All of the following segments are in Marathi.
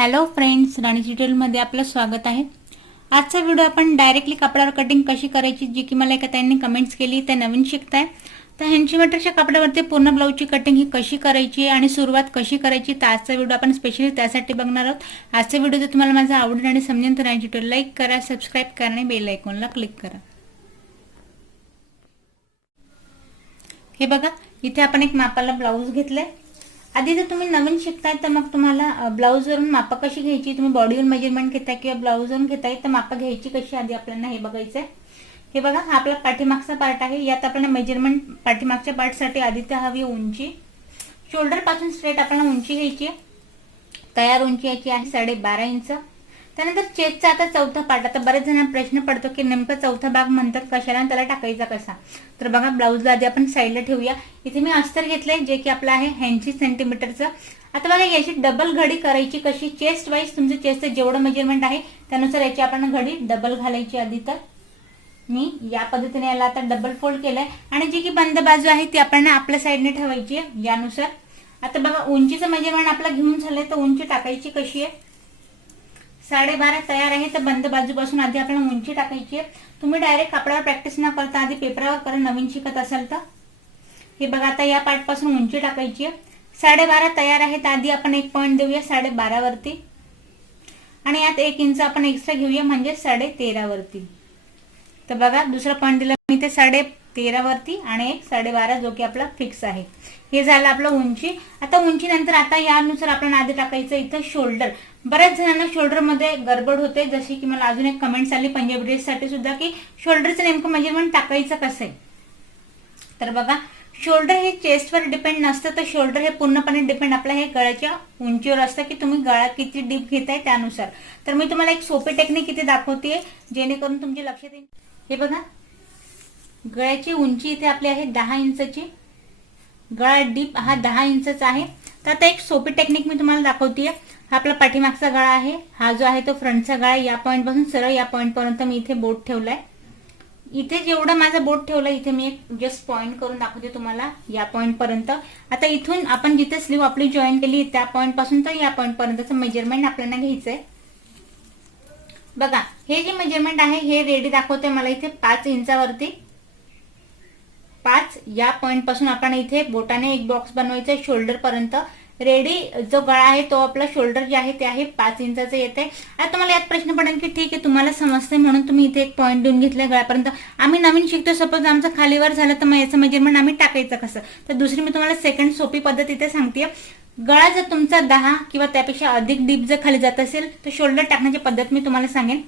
हॅलो फ्रेंड्स, राणी ट्युटोरियलमध्ये आपलं स्वागत आहे। आजचा व्हिडिओ आपण डायरेक्टली कपड्यावर कटिंग कशी करायची, जी की मला एका ताईंनी कमेंट्स केली, ते नवीन शिकताय। तर 80 मीटरच्या कपड्यावरती पूर्ण ब्लाऊजची कटिंग ही कशी करायची आणि सुरुवात कशी करायची, तर आजचा व्हिडिओ आपण स्पेशली त्यासाठी बघणार आहोत। आजचा व्हिडिओ जर तुम्हाला माझा आवडेल आणि समजेल तर राणी ट्युटोरियल लाईक करा, सबस्क्राईब करा आणि बेल आयकॉनला क्लिक करा। हे बघा, इथे आपण एक मापाला ब्लाऊज घेतलाय। आधी जर तुम्ही नवीन शिकताय तर मग तुम्हाला ब्लाऊजवरून मापं कशी घ्यायची, तुम्ही बॉडीवर मेजरमेंट घेताय किंवा ब्लाऊजवरून घेताय तर मापं घ्यायची कशी, आधी आपल्याला हे बघायचंय। हे बघा, हा आपला पाठीमागचा पार्ट आहे। यात आपल्याला मेजरमेंट पाठीमागच्या पार्टसाठी आधी तर हवी उंची। शोल्डर पासून स्ट्रेट आपल्याला उंची घ्यायची आहे। तयार उंची याची आहे 12.5 इंच। त्यानंतर चेस्टचा आता चौथा पार्ट। आता बरेच जणांना प्रश्न पडतो की नेमका चौथा भाग म्हणतात कशाला आणि त्याला टाकायचा कसा। तर बघा, ब्लाऊजला आधी आपण साईडला ठेवूया। इथे मी अस्तर घेतलंय जे की आपलं आहे 80 सेंटीमीटरचं। आता बघा, याची डबल घडी करायची कशी, चेस्ट वाईज तुमचं चेस्टचं जेवढं मेजरमेंट आहे त्यानुसार याची आपण घडी डबल घालायची। आधी तर मी या पद्धतीने याला आता डबल फोल्ड केलंय आणि जी की बंद बाजू आहे ती आपण आपल्या साईडने ठेवायची आहे यानुसार। आता बघा, उंचीचं मेजरमेंट आपलं घेऊन झालंय तर उंची टाकायची कशी आहे, 12.5 तयार आहे। तर बंद बाजूपासून आधी आपल्याला उंची टाकायची आहे। तुम्ही डायरेक्ट कपड्यावर प्रॅक्टिस न करता आधी पेपरावर करा, नवीन शिकत असाल तर। हे बघा, आता या पार्ट पासून उंची टाकायची आहे। 12.5 तयार आहे तर आधी आपण एक पॉईंट देऊया 12.5 वरती आणि यात 1 इंच आपण एक्स्ट्रा घेऊया म्हणजे 13.5 वरती। तर बघा, दुसरा पॉईंट दिला मी ते 13.5 वरती आणि एक 12.5 जो की आपला फिक्स आहे। हे झालं आपलं उंची। आता उंची नंतर आता यानुसार आपण आधी टाकायचं इथं शोल्डर। बऱ्याच जणांना शोल्डर मध्ये गडबड होते, जशी की मला अजून एक कमेंट्स आली पंजाबी ड्रेस साठी सुद्धा की शोल्डरचं नेमकं मेजरमेंट टाकायचं कसं आहे। तर बघा, शोल्डर हे चेस्टवर डिपेंड नसतं, तर शोल्डर हे पूर्णपणे डिपेंड आपल्या हे गळ्याच्या उंचीवर असतं की तुम्ही गळा किती डीप घेताय त्यानुसार। तर मी तुम्हाला एक सोपी टेक्निक इथे दाखवते जेणेकरून तुमच्या लक्षात येईल। हे बघा, गळ्याची उंची इथे आपली आहे 10 इंचची, गळा डीप हा 10 इंचचा आहे। तर आता एक सोपी टेक्निक मी तुम्हाला दाखवते। हा आपला पाठीमागचा गळा आहे, हा जो आहे तो फ्रंटचा गळा। या पॉईंट पासून सरळ या पॉईंट पर्यंत मी इथे बोट ठेवलाय। इथे जेवढा माझा बोट ठेवलाय इथे मी एक जस्ट पॉईंट करून दाखवते तुम्हाला या पॉईंट पर्यंत। आता इथून आपण जिथे स्लीव आपली जॉईन केली त्या पॉईंट पासून तर या पॉईंट पर्यंतचं मेजरमेंट आपल्याला घ्यायचंय। बघा, हे जे मेजरमेंट आहे हे रेडी दाखवते मला इथे 5 इंचावरती। 5 या पॉईंट पासून आपण इथे बोटाने एक बॉक्स बनवायचा शोल्डर पर्यंत। रेडी जो गळा आहे तो आपला शोल्डर जे आहे ते आहे 5 इंचाचं येते। आता तुम्हाला यात प्रश्न पडेल की ठीक आहे, तुम्हाला समजते म्हणून तुम्ही इथे एक पॉईंट देऊन घेतला गळ्यापर्यंत। आम्ही नवीन शिकतो, सपोज आमचं खालीवर झालं तर मग याचं मेजरमेंट आम्ही टाकायचं कसं। तर दुसरी मी तुम्हाला सेकंड सोपी पद्धत इथे सांगते। गळा जर तुमचा 10 किंवा त्यापेक्षा अधिक डीप जर खाली जात असेल तर शोल्डर टाकण्याची पद्धत मी तुम्हाला सांगेन।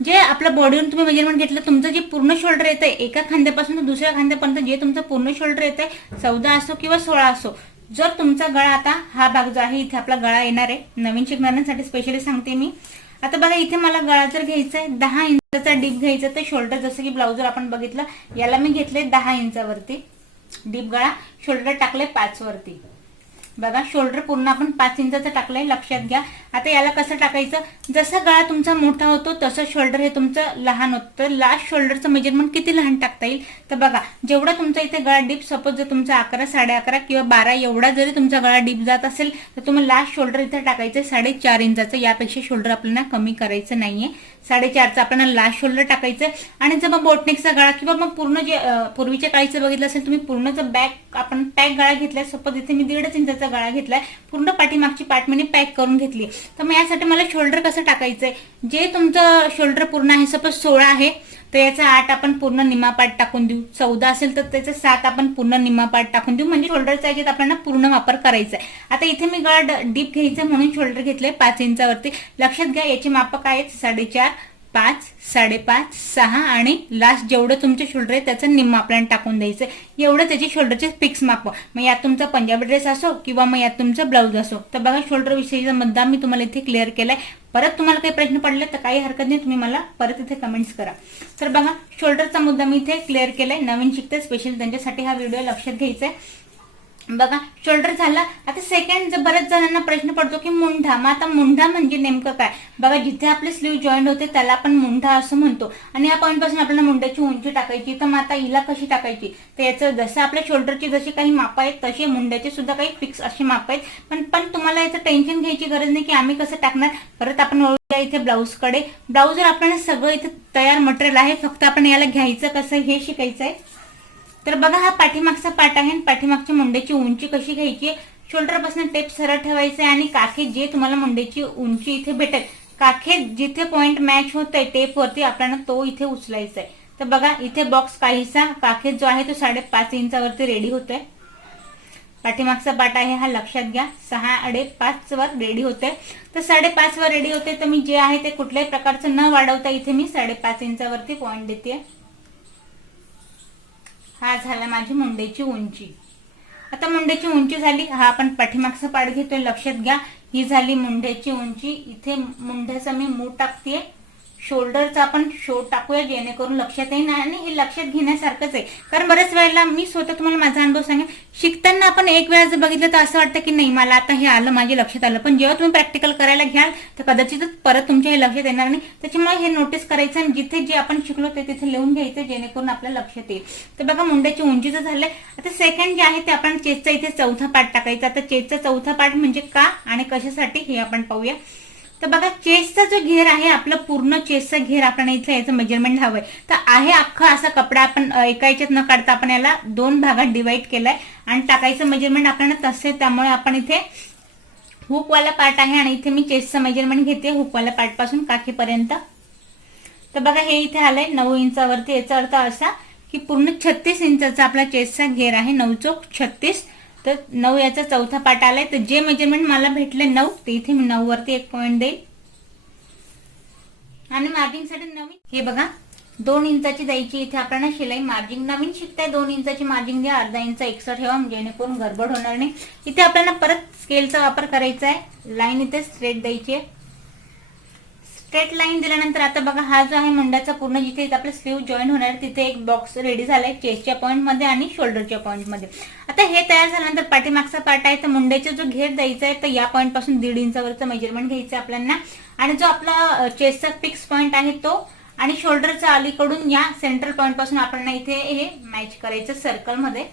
जे आपलं बॉडीवरून तुम्ही मेजरमेंट घेतलं, तुमचं जे पूर्ण शोल्डर येतंय एका खांद्यापासून तर दुसऱ्या खांद्यापर्यंत जे तुमचं पूर्ण शोल्डर येतंय 14 असो किंवा 16 असो, जर तुमचा गळा आता हा भाग जो आहे इथे आपला गळा येणार आहे, नवीन शिकणाऱ्यांसाठी स्पेशली सांगते मी। आता बघा, इथे मला गळा जर घ्यायचा आहे 10 इंचाचा डीप घ्यायचा, तर शोल्डर जसं की ब्लाऊजवर आपण बघितलं याला मी घेतले 10 इंचावरती डीप गळा, शोल्डर टाकले 5 वरती। बघा, शोल्डर पूर्ण आपण 5 इंचाचं टाकलंय, लक्षात घ्या। आता याला कसं टाकायचं, जसा गळा तुमचा मोठा होतो तसं शोल्डर हे तुमचं लहान होतं। तर लास्ट शोल्डरचं मेजरमेंट किती लहान टाकता येईल, तर बघा, जेवढा तुमचा इथे गळा डीप, सपोज जर तुमचा 11, 11.5 किंवा 12 एवढा जरी तुमचा गळा डीप जात असेल तर तुम्ही लास्ट शोल्डर इथे टाकायचं 4.5 इंचाचं। यापेक्षा शोल्डर आपल्याला कमी करायचं नाहीये, 4.5चं आपल्याला लास्ट शोल्डर टाकायचं। आणि जर मग बोटनेकचा गळा किंवा मग पूर्ण जे पूर्वीच्या काळीचं बघितलं असेल तुम्ही, पूर्ण जर बॅक आपण पॅक गळा घेतलाय, सपोज इथे मी 1.5 इंचाचा गळा घेतलाय, पूर्ण पाठीमागची पार्ट मी पॅक करून घेतली, तर मग यासाठी मला शोल्डर कसं टाकायचंय, जे तुमचं शोल्डर पूर्ण आहे, सपोज 16 आहे तर याचा 8 आपण पूर्ण निम्मा पार्ट टाकून देऊ, 14 असेल तर त्याचा 7 आपण पूर्ण निम्मा पार्ट टाकून देऊ, म्हणजे शोल्डरचा याच्यात आपल्याला पूर्ण वापर करायचा आहे। आता इथे मी गळा डीप घ्यायचं म्हणून शोल्डर घेतले 5 इंचावरती। लक्षात घ्या, याची माप काय आहेत, 4.5, 5, 5.5, 6 आणि लास्ट जेवढं तुमचे शोल्डर आहे त्याचं निम्मा आपल्याला टाकून द्यायचं, एवढं त्याचे शोल्डरचे फिक्स माप। मग यात तुमचा पंजाबी ड्रेस असो किंवा मग यात तुमचा ब्लाऊज असो। तर बघा, शोल्डर विषयीचा मुद्दा मी तुम्हाला इथे क्लिअर केलाय। परत तुम्हाला काही प्रश्न पडले तर काही हरकत नाही, तुम्ही मला परत इथे कमेंट्स करा। तर बघा, शोल्डरचा मुद्दा मी इथे क्लिअर केलाय, नवीन शिकते स्पेशल त्यांच्यासाठी हा व्हिडिओ लक्षात घ्यायचा आहे। बघा शोल्डर झाला. आता सेकंड बऱ्याच जणांना प्रश्न पडतो की मुंढा. मग आता मुंढा म्हणजे नेमकं काय? बघा जिथे आपले स्लीव जॉईंट होते त्याला आपण मुंढा असं म्हणतो. आणि या पॉईंट पासून आपल्याला मुंड्याची उंची टाकायची. तर मग आता हिला कशी टाकायची? तर याचं जसं आपल्या शोल्डरची जशी काही माप आहेत तसे मुंड्याचे सुद्धा काही फिक्स अशी माप आहेत. पण तुम्हाला याचं टेन्शन घ्यायची गरज नाही की आम्ही कसं टाकणार. परत आपण वळूया इथे ब्लाऊजकडे. ब्लाऊजवर आपल्याला सगळं इथे तयार मटेरियल आहे, फक्त आपण याला घ्यायचं कसं हे शिकायचं आहे. तर बघा हा पाठीमागचा पार्ट आहे. पाठीमागच्या मुंड्याची उंची कशी घ्यायची, शोल्डरपासून टेप सरळ ठेवायचं आहे आणि काखे जे तुम्हाला मुंड्याची उंची इथे भेटेल, काखे जिथे पॉइंट मॅच होत आहे टेपवरती आपल्याला तो इथे उचलायचा आहे. तर बघा इथे बॉक्स काहीसा काखे जो आहे तो 5.5 इंचावरती रेडी होतोय. पाठीमागचा पार्ट आहे हा लक्षात घ्या. 6.5 वर रेडी होते. तर 5.5 वर रेडी होते. तर मी जे आहे ते कुठल्याही प्रकारचं न वाढवता इथे मी 5.5 इंचावरती पॉइंट देते. हा झाला माझी मुंड्याची उंची. आता मुंड्याची उंची झाली. हा आपण पाठीमागचा पार्ट घेतोय, लक्षात घ्या. ही झाली मुंड्याची उंची. इथे मुंड्याचा मी मूठ टाकते. शोल्डरचा आपण शो टाकूया जेणेकरून लक्षात येईल. आणि हे लक्षात घेण्यासारखंच आहे, कारण बऱ्याच वेळेला मी स्वतः तुम्हाला माझा अनुभव सांगेन, शिकताना आपण एक वेळा जर बघितलं तर असं वाटतं की नाही मला आता हे आलं, माझ्या लक्षात आलं. पण जेव्हा तुम्ही प्रॅक्टिकल करायला घ्याल तर कदाचितच परत तुमच्या हे लक्षात येणार नाही. त्याच्यामुळे हे नोटीस करायचं आणि जिथे जे आपण शिकलो ते तिथे लिहून घ्यायचं जेणेकरून आपल्याला लक्षात येईल. तर बघा मुंड्याची उंचीचं झालंय. आता सेकंड जे आहे ते आपण चेस्टचा इथे चौथा पार्ट टाकायचा. आता चेस्टचा चौथा पार्ट म्हणजे का आणि कशासाठी हे आपण पाहूया. तर बघा चेस्टचा जो घेर आहे, आपलं पूर्ण चेस्टचा घेर आपल्याला इथे याचं मेजरमेंट हवंय. तर आहे अख्खा असा कपडा आपण एका याच्यात न काढता आपण याला 2 भागात डिवाइड केलाय आणि टाकायचं मेजरमेंट आपल्याला तसे. त्यामुळे आपण इथे हुकवाला पार्ट आहे आणि इथे मी चेस्टचं मेजरमेंट घेते हुकवाला पार्ट पासून काखेपर्यंत. तर बघा हे इथे आलंय 9 इंचावरती. याचा अर्थ असा की पूर्ण 36 इंचाचा आपला चेस्टचा घेर आहे. 9 चौक 36. तर 9 याचा चौथा पार्ट आलाय. तर जे मेजरमेंट मला भेटले 9 ते इथे मी 9 वरती 1 पॉइंट देईल. आणि मार्जिंग साठी नवीन हे बघा 2 इंचाची द्यायची इथे आपल्याला शिलाई मार्जिंग. नवीन शिकताय 2 इंचाची मार्जिंग द्या. अर्धा इंच एक्स्ट्रा ठेवा जेणेकरून गडबड होणार नाही. इथे आपल्याला परत स्केलचा वापर करायचा आहे. लाईन इथे स्ट्रेट द्यायची आहे. स्ट्रेट लाईन दिल्यानंतर आता बघा हा जो आहे मुंड्याचा पूर्ण जिथे आपलं स्लीव जॉईन होणार आहे तिथे एक बॉक्स रेडी झालाय चेस्टच्या पॉइंट मध्ये आणि शोल्डरच्या पॉइंट मध्ये. आता हे तयार झाल्यानंतर पाठीमागचा पार्ट आहे तर मुंड्याचा जो घेर द्यायचा आहे तर या पॉइंट पासून 1.5 इंचावरचं मेजरमेंट घ्यायचं आपल्याला. आणि जो आपला चेस्टचा फिक्स पॉइंट आहे तो आणि शोल्डरचा अलीकडून या सेंट्रल पॉइंट पासून आपल्याला इथे हे मॅच करायचं सर्कल मध्ये.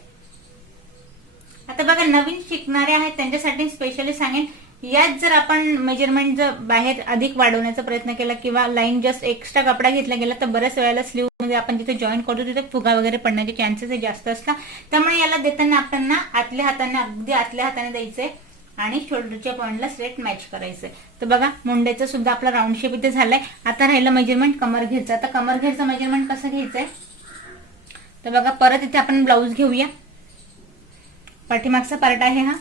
आता बघा नवीन शिकणारे आहेत त्यांच्यासाठी स्पेशली सांगेन, यात जर आपण मेजरमेंट जर बाहेर अधिक वाढवण्याचा प्रयत्न केला किंवा लाईन जस्ट एक्स्ट्रा कपडा घेतला गेला तर बऱ्याच वेळेला स्लीव मध्ये आपण जिथे जॉईन करतो तिथे फुगा वगैरे पडण्याचे चान्सेस जास्त असतात. त्यामुळे याला देताना आपल्याला आतल्या हाताने अगदी आतल्या हाताने द्यायचंय आणि शोल्डरच्या पॉइंटला स्ट्रेट मॅच करायचंय. तर बघा मुंड्याचा सुद्धा आपला राऊंड शेप इथे झालाय. आता राहिलं मेजरमेंट कमर घेरचं. आता कमर घेरचं मेजरमेंट कसं घ्यायचंय तर बघा परत इथे आपण ब्लाऊज घेऊया. पाठीमागचा पार्ट आहे हा.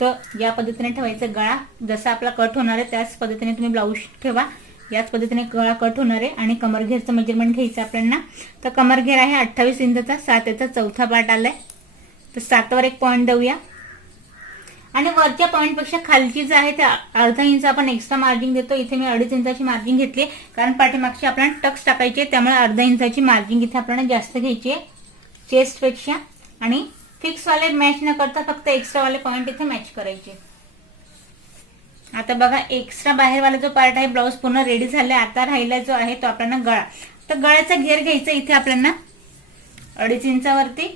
तर या पद्धतीने ठेवायचं. गळा जसा आपला कट होणार आहे त्याच पद्धतीने तुम्ही ब्लाऊज ठेवा. याच पद्धतीने गळा कट होणार आहे आणि कमर घेरचं मेजरमेंट घ्यायचं आपल्याला. तर कमर घेर आहे 28 इंचाचा. 7 याचा चौथा पार्ट आलाय. तर 7 वर 1 पॉइंट देऊया. आणि वरच्या पॉइंट पेक्षा खालची जे आहे ते अर्धा इंच आपण एक्स्ट्रा मार्जिन देतो. इथे मी 2.5 इंचाची मार्जिन घेतली कारण पाठीमागची आपल्याला टक्स टाकायचे त्यामुळे अर्धा इंचाची मार्जिन इथे आपल्याला जास्त घ्यायची आहे चेस्ट पेक्षा. आणि फिक्स वाले मॅच न करता फक्त एक्स्ट्रा वाले पॉइंट इथे मॅच करायचे. आता बघा एक्स्ट्रा बाहेरवाला जो पार्ट आहे ब्लाऊज पूर्ण रेडी झालाय. आता राहिला जो आहे तो आपल्याला गळा. तर गळ्याचा घेर घ्यायचा इथे आपल्याला 2.5 इंचावरती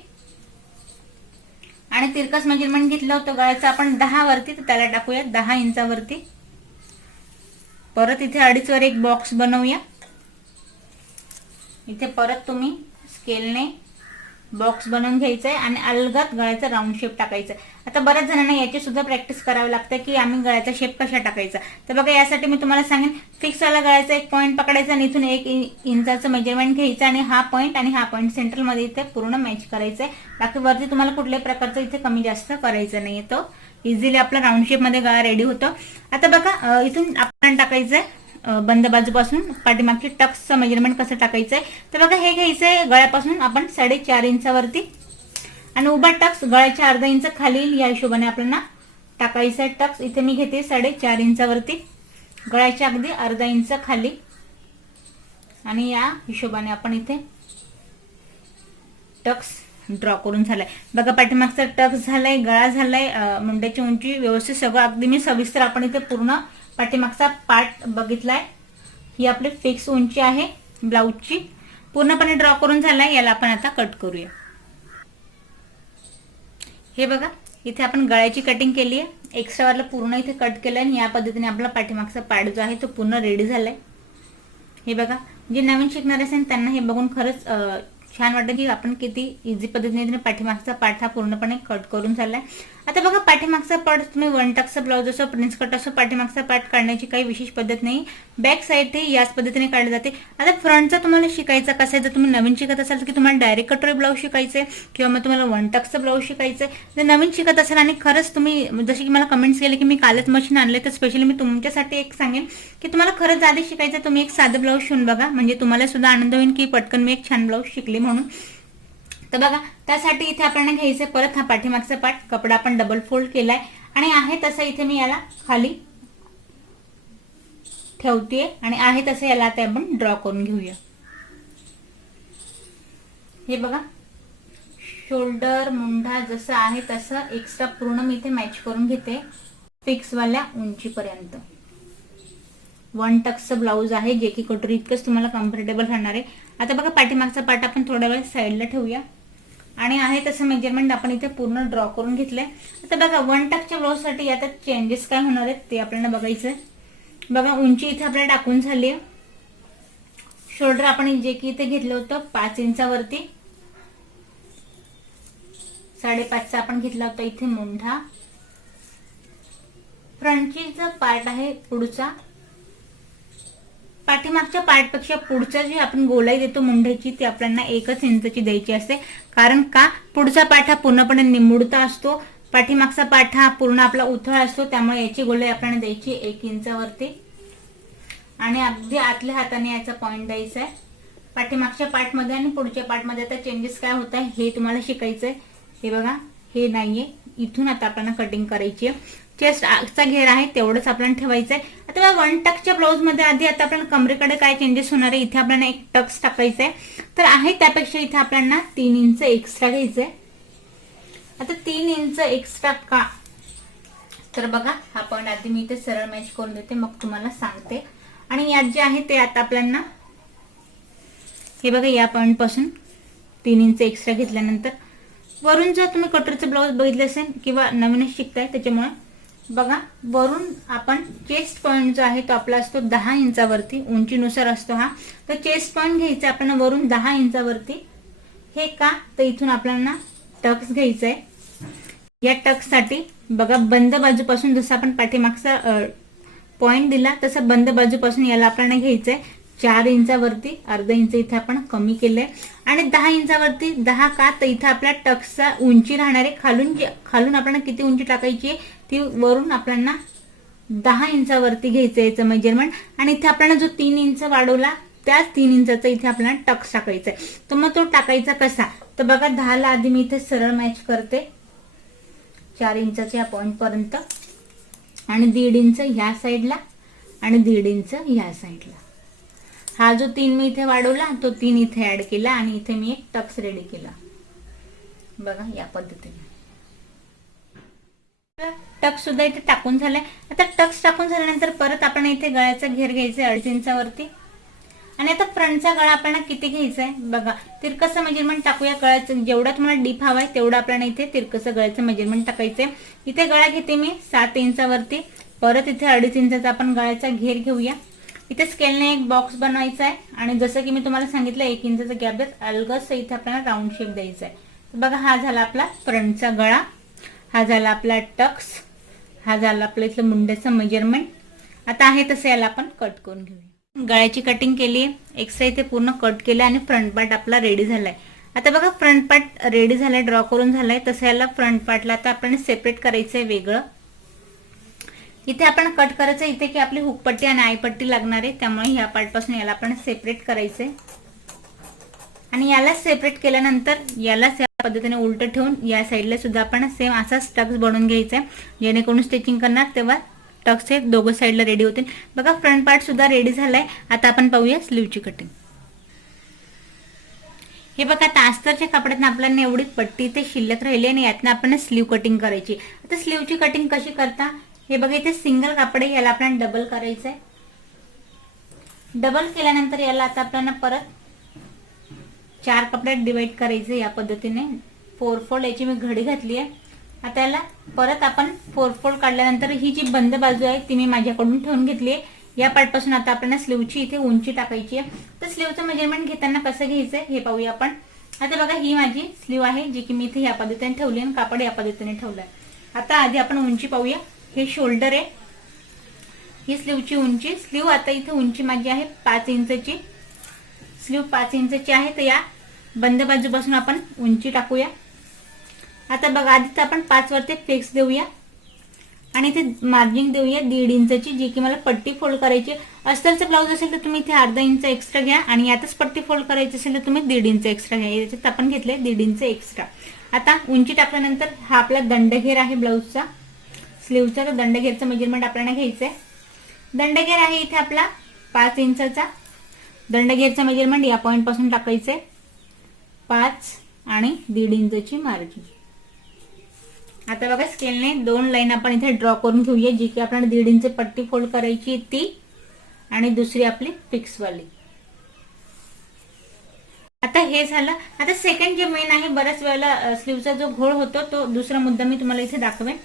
आणि तिरकस मेजरमेंट घेतलं होतं गळ्याचं आपण 10 वरती. तर त्याला टाकूया 10 इंचावरती. परत इथे 2.5 वर एक बॉक्स बनवूया. इथे परत तुम्ही स्केलने बॉक्स बनवून घ्यायचा आहे आणि अलगद गळ्याचा राऊंड शेप टाकायचा. आता बऱ्याच जणांना याची सुद्धा प्रॅक्टिस करावी लागते की आम्ही गळ्याचा शेप कशा टाकायचा. तर बघा यासाठी मी तुम्हाला सांगेन फिक्स वाला गळ्याचा 1 पॉइंट पकडायचा आणि इथून 1 इंचाचं मेजरमेंट घ्यायचं आणि हा पॉइंट सेंट्रल मध्ये इथे पूर्ण मॅच करायचा आहे. बाकी वरती तुम्हाला कुठल्याही प्रकारचं इथे कमी जास्त करायचं नाहीये. तो इझिली आपला राऊंड शेप मध्ये गळा रेडी होतो. आता बघा इथून आपण टाकायचंय बंद बाजूपासून पाठीमागची टक्सचं मेजरमेंट कसं टाकायचंय. तर बघा हे घ्यायचंय गळ्यापासून आपण 4.5 इंचावरती आणि उभा टक्स गळ्याच्या अर्धा इंच खाली या हिशोबाने आपल्याला टाकायचा टक्स. इथे मी घेते 4.5 इंचावरती गळ्याच्या अगदी अर्धा इंच खाली आणि या हिशोबाने आपण इथे टक्स ड्रॉ करून झालाय. बघा पाठीमागचा टक्स झालाय, गळा झालाय, मुंड्याची उंची व्यवस्थित सगळं अगदी मी सविस्तर आपण इथे पूर्ण पाठीमागचा पार्ट बघितलाय. ही आपली फिक्स उंची आहे ब्लाऊजची, पूर्णपणे ड्रॉ करून झालाय. याला आपण आता कट करूया. हे बघा इथे आपण गळ्याची कटिंग केली आहे, एक्स्ट्रा वाला पूर्ण इथे कट केलं आणि या पद्धतीने आपला पाठीमागचा पार्ट जो आहे तो पूर्ण रेडी झालाय. हे बघा जे नवीन शिकणारे असेल त्यांना हे बघून खरंच छान वाटतं की आपण किती इझी पद्धतीने पाठीमागचा पार्ट हा पूर्णपणे कट करून झालाय. आता बघा पाठीमागचा पार्ट तुम्ही वन टक्सचा ब्लाऊज असो, प्रिन्स कट असो, पाठीमागचा पार्ट काढण्याची काही विशेष पद्धत नाही. बॅक साईड हे याच पद्धतीने काढले जाते. आता फ्रंटचा तुम्हाला शिकायचा कसं आहे, जर तुम्ही नवीन शिकत असाल तर की तुम्हाला डायरेक्ट कटोरी ब्लाऊज शिकायचे किंवा मग तुम्हाला वन टक्सचा ब्लाऊज शिकायचं. जर नवीन शिकत असाल आणि खरंच तुम्ही जसे की मला कमेंट्स केले की मी कालच मशीन आणले, तर स्पेशली मी तुमच्यासाठी एक सांगेन की तुम्हाला खरंच आधी शिकायचं तुम्ही एक साधं ब्लाऊज शिवून बघा, म्हणजे तुम्हाला सुद्धा आनंद होईल की पटकन मी एक छान ब्लाऊज शिकली म्हणून. तर बघा त्यासाठी इथे आपल्याला घ्यायचं परत हा पाठीमागचा पार्ट, कपडा आपण डबल फोल्ड केलाय आणि आहे तसं इथे मी याला खाली ठेवतेय आणि आहे तसं याला आता आपण ड्रॉ करून घेऊया. हे बघा शोल्डर मुंढा जसं आहे तसं एक्स्ट्रा पूर्ण मी इथे मॅच करून घेते फिक्स वाल्या उंचीपर्यंत. वन टक्सचं ब्लाऊज आहे जे की कटोरी इतकंच तुम्हाला कम्फर्टेबल राहणार आहे. आता बघा पाठीमागचा पार्ट आपण थोड्या वेळ साईडला ठेवूया आणि आहे तसं मेजरमेंट आपण इथे पूर्ण ड्रॉ करून घेतलंय. आता बघा वन टक्सच्या ब्लाऊजसाठी आता चेंजेस काय होणार आहेत ते आपल्याला बघायचंय. बघा उंची इथे आपल्याला टाकून झाली आहे. शोल्डर आपण जे की इथे घेतलं होतं 5 इंचावरती, 5.5चा आपण घेतला होता इथे मुंढा. फ्रंटची जो पार्ट आहे पुढचा, पाठीमागच्या पार्टपेक्षा पुढचा जी आपण गोलाई देतो मुंढ्याची ती आपल्याला 1 इंचची द्यायची असते. कारण का पुढचा पार्ट हा पूर्णपणे निमुडता असतो, पाठीमागचा पार्ट हा पूर्ण आपला उथळ असतो, त्यामुळे याची गोलाई आपल्याला द्यायची 1 इंचावरती आणि अगदी आतल्या हाताने याचा पॉइंट द्यायचा आहे. पाठीमागच्या पार्टमध्ये आणि पुढच्या पार्टमध्ये आता चेंजेस काय होत आहे हे तुम्हाला शिकायचंय. हे बघा हे नाहीये, इथून आता आपल्याला कटिंग करायची आहे. चेस्टचा घेर आहे तेवढंच आपल्याला ठेवायचंय. आता वन टक्सच्या ब्लाऊज मध्ये आधी आता आपल्याला कमरेकडे काय चेंजेस होणार आहे, इथे आपल्याला एक टक्स टाकायचंय तर आहे त्यापेक्षा इथे आपल्याला 3 इंच एक्स्ट्रा घ्यायचंय. आता 3 इंच एक्स्ट्रा का, तर बघा हा पॉइंट आधी मी इथे सरळ मॅच करून देते मग तुम्हाला सांगते. आणि यात जे आहे ते आता आपल्याला हे बघा या पॉइंट पासून 3 इंच एक्स्ट्रा घेतल्यानंतर वरून जर तुम्ही कटोरीचं ब्लाऊज बघितलं असेल किंवा नवीनच शिकताय त्याच्यामुळे बघा वरून आपण चेस्ट पॉइंट जो आहे तो आपला असतो 10 इंचावरती, उंचीनुसार असतो हा. तर चेस्ट पॉइंट घ्यायचा आपल्याला वरून 10 इंचावरती. हे का तर इथून आपल्याला टक्स घ्यायचा आहे. या टक्स साठी बघा बंद बाजूपासून जसं आपण पाठीमागचा पॉइंट दिला तसं बंद बाजूपासून याला आपल्याला घ्यायचंय 4 इंचावरती, अर्धा इंच इथे आपण कमी केलंय आणि 10 इंचावरती 10 का तर इथे आपल्या टक्सचा उंची राहणार आहे. खालून आपल्याला किती उंची टाकायची आहे ती वरून आपल्याला 10 इंचावरती घ्यायचं याचं मेजरमेंट आणि इथे आपल्याला जो 3 इंच वाढवला त्याच 3 इंचाचा इथे आपल्याला टक्स टाकायचा आहे. तर मग तो टाकायचा कसा, तर बघा 10 ला आधी मी इथे सरळ मॅच करते 4 इंचाच्या या पॉइंट पर्यंत आणि 1.5 इंच ह्या साईडला आणि 1.5 इंच ह्या साईडला. हा जो 3 मी इथे वाढवला तो 3 इथे ऍड केला आणि इथे मी एक टक्स रेडी केला. बघा या पद्धतीने टक्स सुद्धा इथे टाकून झालाय. आता टक्स टाकून झाल्यानंतर परत आपण इथे गळ्याचा घेर घ्यायचा 2.5 इंचावरती आणि आता फ्रंटचा गळा आपल्याला किती घ्यायचा आहे बघा तिरकसं मेजरमेंट टाकूया. गळ्याचं जेवढा तुम्हाला डीप हवाय तेवढं आपल्याला इथे तिरकसं गळ्याचं मेजरमेंट टाकायचंय. इथे गळा घेते मी 7 इंचावरती, परत इथे 2.5 इंचाचा आपण गळ्याचा घेर घेऊया. इथे स्केलने एक बॉक्स बनवायचा आहे आणि जसं की मी तुम्हाला सांगितलं 1 इंचाचा गॅप देत अलगस इथे आपल्याला राऊंड शेप द्यायचा आहे. बघा हा झाला आपला फ्रंटचा गळा, हा झाला आपला टक्स, हा झाला आपला इथलं मुंड्याचं मेजरमेंट. आता आहे तसं याला आपण कट करून घेऊया. गळ्याची कटिंग केली आहे, एक्स्ट्रा इथे पूर्ण कट केलं आणि फ्रंट पार्ट आपला रेडी झालाय. आता बघा फ्रंट पार्ट रेडी झालाय, ड्रॉ करून झालाय. तसं याला फ्रंट पार्टला आता आपण सेपरेट करायचंय वेगळं. इथे आपण कट करायचं इथे की आपली हुकपट्टी आणि आयपट्टी लागणार आहे, त्यामुळे ह्या पार्ट पासून याला आपण सेपरेट करायचंय आणि याला सेपरेट केल्यानंतर याला या पद्धतीने उलट ठेवून या साईडला सुद्धा आपण सेम असा टक्स बनवून घ्यायचा आहे, जेणेकरून स्टिचिंग करणार तेव्हा टक्स हे दोघं साईडला रेडी होतील. बघा फ्रंट पार्ट सुद्धा रेडी झालाय. आता आपण पाहूया स्लीवची कटिंग. हे बघा, आता अस्तरच्या कपड्यातनं आपल्याला एवढी पट्टी ते शिल्लक राहिली आणि यातनं आपण स्लीव कटिंग करायची. आता स्लीवची कटिंग कशी करता, हे बघा, इथे सिंगल कापड आहे, याला आपल्याला डबल करायचं आहे. डबल केल्यानंतर याला आता आपल्याला परत 4 कपड्यात डिवाइड करायचं या पद्धतीने. 4 फोल्ड याची मी घडी घातली आहे. आता याला परत आपण 4 फोल्ड काढल्यानंतर ही जी बंद बाजू आहे ती मी माझ्याकडून ठेवून घेतली आहे. या पार्टपासून आता आपल्याला स्लीवची इथे उंची टाकायची आहे. तर स्लीवचं मेजरमेंट घेताना कसं घ्यायचं हे पाहूया आपण. आता बघा, ही माझी स्लीव आहे जी की मी इथे या पद्धतीने ठेवली आणि कापड या पद्धतीने ठेवलं आहे. आता आधी आपण उंची पाहूया. हे शोल्डर आहे, ही स्लीवची उंची. स्लीव आता इथे उंची माझी आहे 5 इंचची. स्लीव 5 इंचची आहे. तर या बंद बाजूपासून आपण उंची टाकूया. आता बघा, आधीच आपण 5 वरती फिक्स देऊया आणि इथे मार्जिन देऊया 1.5 इंचची, जी की मला पट्टी फोल्ड करायची. अस्तरचं ब्लाऊज असेल तर तुम्ही इथे अर्धा इंच एक्स्ट्रा घ्या आणि यातच पट्टी फोल्ड करायची असेल तर तुम्ही 1.5 इंच एक्स्ट्रा घ्या. याच्यात आपण घेतले 1.5 इंच एक्स्ट्रा. आता उंची टाकल्यानंतर हा आपला दंडघेर आहे ब्लाऊजचा, स्लीवचा. तर दंडघेरचं मेजरमेंट आपल्याला घ्यायचं आहे. दंडघेर आहे इथे आपला 5 इंचाचा. दंडघेरचं मेजरमेंट या पॉईंट पासून टाकायचं आहे. 5 आणि 1.5 इंचची मार्जिन. आता बघा, स्केलने 2 लाईन आपण इथे ड्रॉ करून घेऊया, जी की आपल्याला 1.5 इंच पट्टी फोल्ड करायची ती आणि दुसरी आपली फिक्स वाली. आता हे झालं. आता सेकंड जे मेन आहे, बऱ्याच वेळेला स्लीवचा जो घोळ होतो तो दुसरा मुद्दा मी तुम्हाला इथे दाखवेन.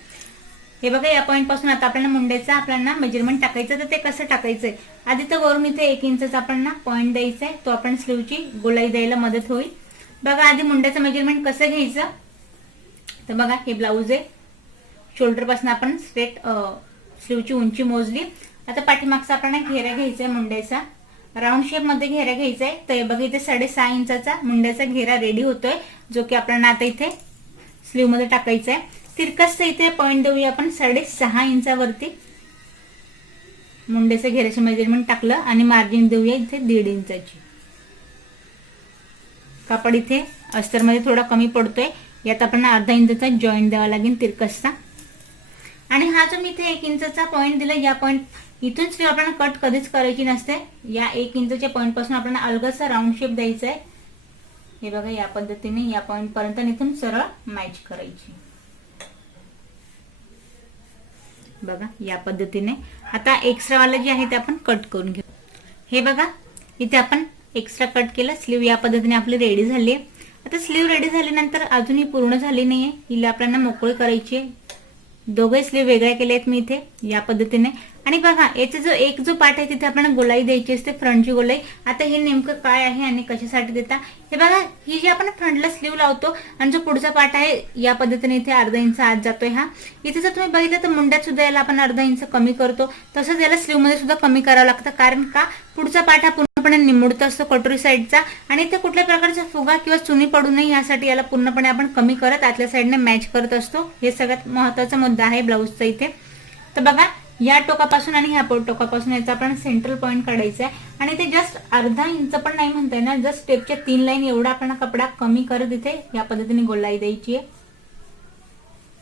हे बघा, या पॉईंट पासून आता आपल्याला मुंड्याचा आपल्याला मेजरमेंट टाकायचं. तर ते कसं टाकायचंय, आधी तर वरून इथे 1 इंचचा आपल्याला पॉईंट द्यायचा आहे. तो आपण स्लीवची गोलाई द्यायला मदत होईल. बघा, आधी मुंड्याचं मेजरमेंट कसं घ्यायचं. तर बघा, हे ब्लाऊज आहे. शोल्डर पासून आपण स्ट्रेट स्लीवची उंची मोजली. आता पाठीमागचा आपल्याला घेरा घ्यायचा आहे मुंड्याचा, राऊंड शेप मध्ये घेरा घ्यायचा आहे. तर बघा, इथे 6.5 इंचाचा मुंड्याचा घेरा रेडी होतोय, जो की आपल्याला आता इथे स्लीव मध्ये टाकायचा आहे. तिरकसचं इथे पॉईंट देऊया आपण 6.5 इंचावरती. मुंड्याचं घेऱ्याचं मेजरमेंट टाकलं आणि मार्जिन देऊया इथे 1.5 इंचाची. कापड इथे अस्तरमध्ये थोडा कमी पडतोय, यात आपण अर्धा इंचचा जॉईंट द्यावा लागेल तिरकसचा. आणि हा जो मी इथे 1 इंचचा पॉईंट दिला, या पॉईंट इथून स्लीव आपण कट कधीच करायची नसते. या 1 इंचच्या पॉईंट पासून आपल्याला अलगदचा राऊंड शेप द्यायचा आहे. हे बघा, या पद्धतीने या पॉईंट पर्यंत इथून सरळ मॅच करायची. बघा, या पद्धतीने. आता एक्स्ट्रा वाला जे आहे ते आपण कट करून घेऊ. हे बघा, इथे आपण एक्स्ट्रा कट केलं. स्लीव या पद्धतीने आपली रेडी झाली आहे. आता स्लीव रेडी झाल्यानंतर अजूनही पूर्ण झाली नाहीये, हिला आपल्याला मोकळी करायची आहे. दोघे स्लीव वेगळे केले आहेत मी इथे या पद्धतीने. आणि बघा, याचा जो एक पार्ट आहे तिथे आपल्याला गोलाई द्यायची असते, फ्रंटची गोलाई. आता हे नेमकं काय आहे आणि कशासाठी देता, हे बघा, ही जी आपण फ्रंटला स्लीव लावतो आणि जो पुढचा पार्ट आहे या पद्धतीने इथे अर्धा इंच आत जातोय. हा इथे जर तुम्ही बघितलं तर मुंड्यात सुद्धा याला आपण अर्धा इंच कमी करतो, तसंच याला स्लीव मध्ये सुद्धा कमी करावं लागतं. कारण का, पुढचा पार्ट हा पूर्णपणे निमुडत असतो कटोरी साईडचा आणि इथे कुठल्या प्रकारचा फुगा किंवा चुनी पडू नये यासाठी याला पूर्णपणे आपण कमी करत आतल्या साईडने मॅच करत असतो. हे सगळ्यात महत्त्वाचा मुद्दा आहे ब्लाऊजचा इथे. तर बघा, या टोकापासून आणि ह्या टोकापासून याचा आपण सेंट्रल पॉईंट काढायचा आहे आणि ते जस्ट अर्धा इंच पण नाही म्हणता येणार, जस्ट स्टेपच्या 3 लाईन एवढा आपण कपडा कमी करत इथे या पद्धतीने गोलाई द्यायची आहे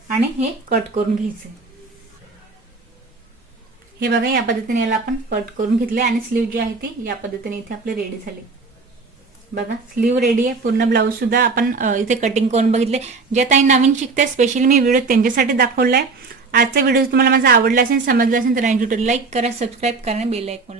आणि हे कट करून घ्यायचे. हे बघा, या पद्धतीने याला आपण कट करून घेतले आणि स्लीव जी आहे ती या पद्धतीने इथे आपले रेडी झाले. बघा, स्लीव रेडी आहे. पूर्ण ब्लाऊज सुद्धा आपण इथे कटिंग करून बघितले. ज्या ताई नवीन शिकते स्पेशली मी व्हिडिओ त्यांच्यासाठी दाखवलाय. आजचा व्हिडिओ तुम्हाला माझा आवडला असेल, समजला असेल तर लाईक करा, सबस्क्राईब करा, बेल आयकॉन